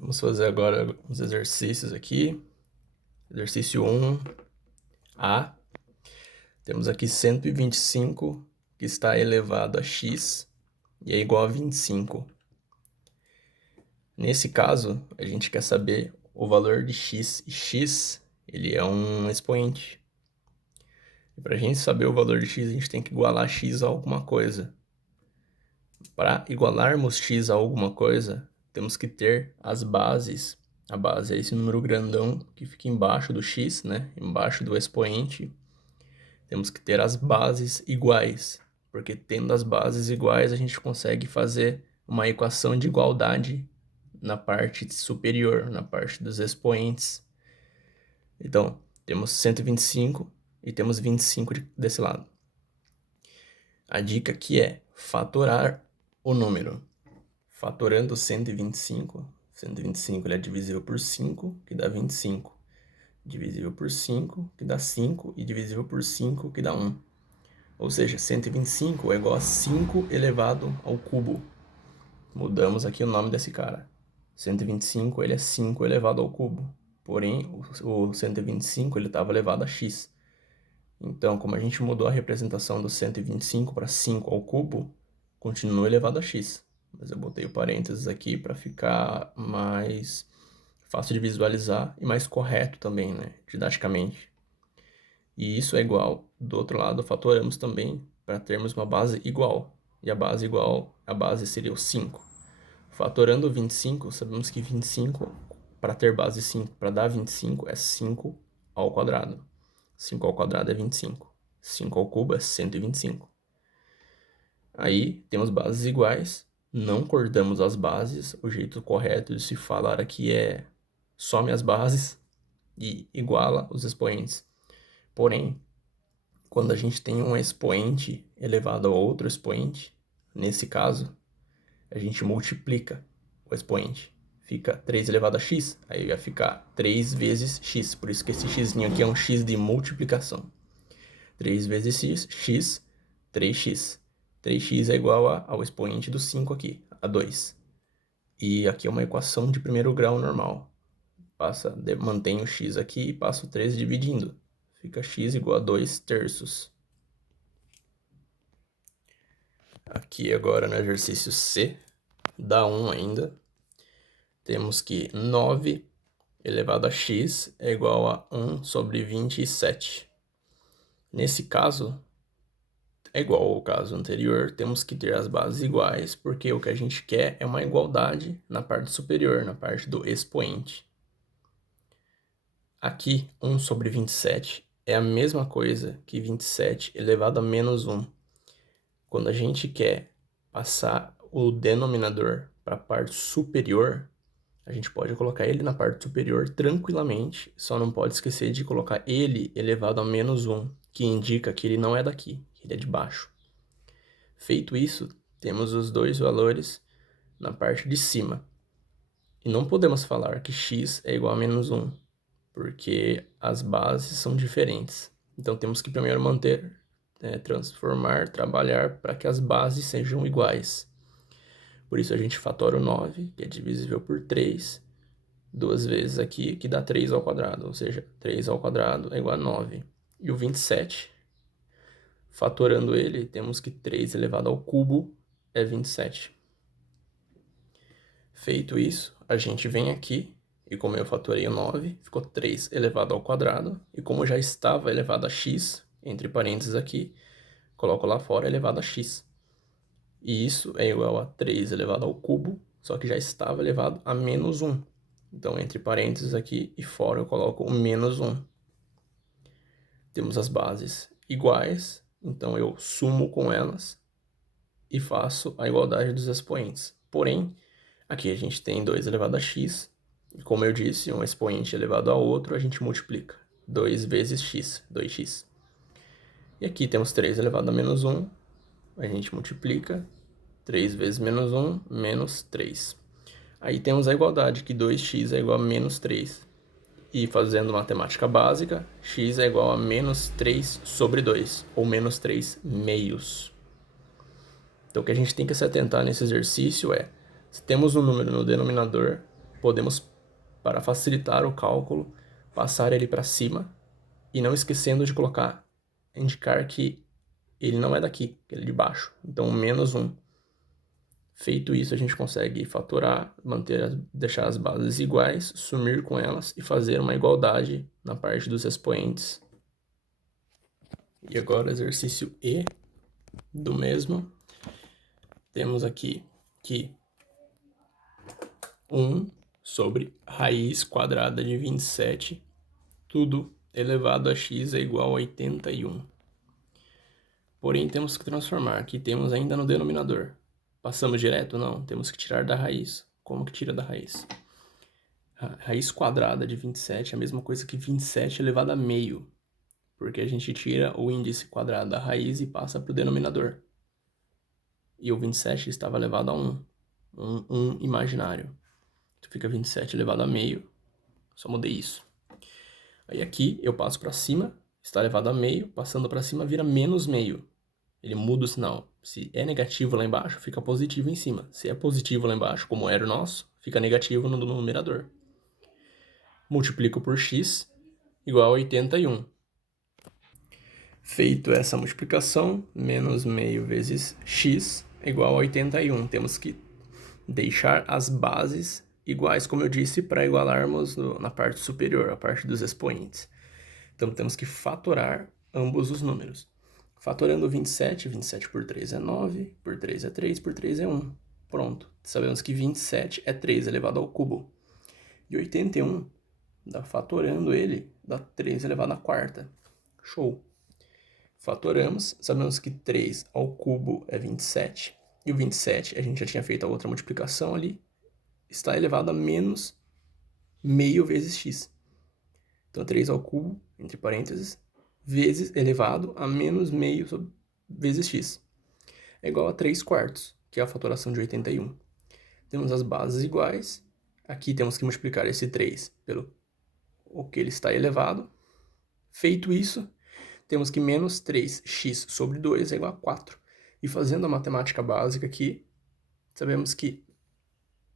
Vamos fazer agora os exercícios aqui. Exercício 1A. Temos aqui 125, que está elevado a x, e é igual a 25. Nesse caso, a gente quer saber o valor de x, e x, ele é um expoente. E para a gente saber o valor de x, a gente tem que igualar x a alguma coisa. Para igualarmos x a alguma coisa, temos que ter as bases. A base é esse número grandão que fica embaixo do x, né? Embaixo do expoente. Temos que ter as bases iguais, porque tendo as bases iguais a gente consegue fazer uma equação de igualdade na parte superior, na parte dos expoentes. Então, temos 125 e temos 25 desse lado. A dica aqui é fatorar o número. Fatorando 125 ele é divisível por 5, que dá 25. Divisível por 5, que dá 5, e divisível por 5, que dá 1. Ou seja, 125 é igual a 5 elevado ao cubo. Mudamos aqui o nome desse cara. 125 ele é 5 elevado ao cubo. Porém, o 125 ele estava elevado a x. Então, como a gente mudou a representação do 125 para 5 ao cubo, continua elevado a x. Mas eu botei o parênteses aqui para ficar mais fácil de visualizar e mais correto também, né, didaticamente. E isso é igual, do outro lado, fatoramos também para termos uma base igual. E a base igual, a base seria o 5. Fatorando 25, sabemos que 25, para ter base 5, para dar 25, é 5 ao quadrado. 5 ao quadrado é 25. 5 ao cubo é 125. Aí temos bases iguais, não cortamos as bases. O jeito correto de se falar aqui é some as bases e iguala os expoentes. Porém, quando a gente tem um expoente elevado a outro expoente, nesse caso, a gente multiplica o expoente. Fica 3 elevado a x, aí vai ficar 3 vezes x, por isso que esse x aqui é um x de multiplicação. 3 vezes x, 3x. 3x é igual ao expoente do 5 aqui, a 2. E aqui é uma equação de primeiro grau normal. Mantém o x aqui e passa o 3 dividindo. Fica x igual a 2 terços. Aqui agora no exercício C, dá 1 ainda. Temos que 9 elevado a x é igual a 1 sobre 27. Nesse caso, é igual ao caso anterior, temos que ter as bases iguais, porque o que a gente quer é uma igualdade na parte superior, na parte do expoente. Aqui, 1 sobre 27 é a mesma coisa que 27 elevado a menos 1. Quando a gente quer passar o denominador para a parte superior, a gente pode colocar ele na parte superior tranquilamente, só não pode esquecer de colocar ele elevado a menos 1, que indica que ele não é daqui, que ele é de baixo. Feito isso, temos os dois valores na parte de cima. E não podemos falar que x é igual a menos 1, porque as bases são diferentes. Então temos que primeiro transformar, trabalhar para que as bases sejam iguais. Por isso a gente fatora o 9, que é divisível por 3, duas vezes aqui, que dá 3 ao quadrado, ou seja, 3 ao quadrado é igual a 9. E o 27, fatorando ele, temos que 3 elevado ao cubo é 27. Feito isso, a gente vem aqui, e como eu fatorei o 9, ficou 3 elevado ao quadrado, e como já estava elevado a x, entre parênteses aqui, coloco lá fora elevado a x. E isso é igual a 3 elevado ao cubo, só que já estava elevado a menos 1. Então, entre parênteses aqui e fora eu coloco o menos 1. Temos as bases iguais, então eu sumo com elas e faço a igualdade dos expoentes. Porém, aqui a gente tem 2 elevado a x, e como eu disse, um expoente elevado a outro, a gente multiplica. 2 vezes x, 2x. E aqui temos 3 elevado a menos 1, a gente multiplica. 3 vezes menos 1, menos 3. Aí temos a igualdade, que 2x é igual a menos 3. E fazendo matemática básica, x é igual a menos 3 sobre 2, ou menos 3 meios. Então o que a gente tem que se atentar nesse exercício é, se temos um número no denominador, podemos, para facilitar o cálculo, passar ele para cima e não esquecendo de indicar que ele não é daqui, que ele é de baixo. Então, menos 1. Feito isso, a gente consegue fatorar, deixar as bases iguais, sumir com elas e fazer uma igualdade na parte dos expoentes. E agora, exercício E do mesmo. Temos aqui que 1 sobre raiz quadrada de 27, tudo elevado a x é igual a 81. Porém, temos que transformar. Aqui temos ainda no denominador. Passamos direto? Não, temos que tirar da raiz. Como que tira da raiz? A raiz quadrada de 27 é a mesma coisa que 27 elevado a meio, porque a gente tira o índice quadrado da raiz e passa para o denominador. E o 27 estava elevado a 1, um imaginário. Então fica 27 elevado a meio, só mudei isso. Aí aqui eu passo para cima, está elevado a meio, passando para cima vira menos meio. Ele muda o sinal. Se é negativo lá embaixo, fica positivo em cima. Se é positivo lá embaixo, como era o nosso, fica negativo no numerador. Multiplico por x igual a 81. Feito essa multiplicação, menos meio vezes x é igual a 81. Temos que deixar as bases iguais, como eu disse, para igualarmos na parte superior, a parte dos expoentes. Então, temos que fatorar ambos os números. Fatorando 27 por 3 é 9, por 3 é 3, por 3 é 1. Pronto, sabemos que 27 é 3 elevado ao cubo. E 81, fatorando ele, dá 3 elevado à quarta. Show! Fatoramos, sabemos que 3 ao cubo é 27. E o 27, a gente já tinha feito a outra multiplicação ali, está elevado a menos meio vezes x. Então, 3 ao cubo, entre parênteses, vezes elevado a menos meio vezes x. É igual a 3 quartos, que é a fatoração de 81. Temos as bases iguais. Aqui temos que multiplicar esse 3 pelo o que ele está elevado. Feito isso, temos que menos 3x sobre 2 é igual a 4. E fazendo a matemática básica aqui, sabemos que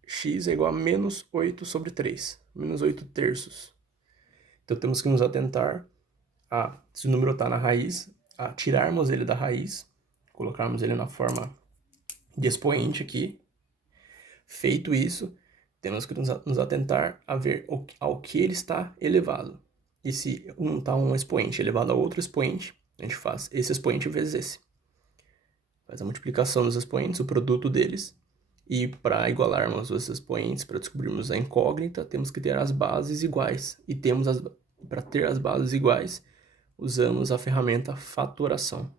x é igual a menos 8 sobre 3, menos 8 terços. Então, temos que nos atentar a, se o número está na raiz, a tirarmos ele da raiz, colocarmos ele na forma de expoente aqui. Feito isso, temos que nos atentar a ver ao que ele está elevado. E se está um expoente elevado a outro expoente, a gente faz esse expoente vezes esse. Faz a multiplicação dos expoentes, o produto deles. E para igualarmos os expoentes, para descobrirmos a incógnita, temos que ter as bases iguais. E para ter as bases iguais, usamos a ferramenta fatoração.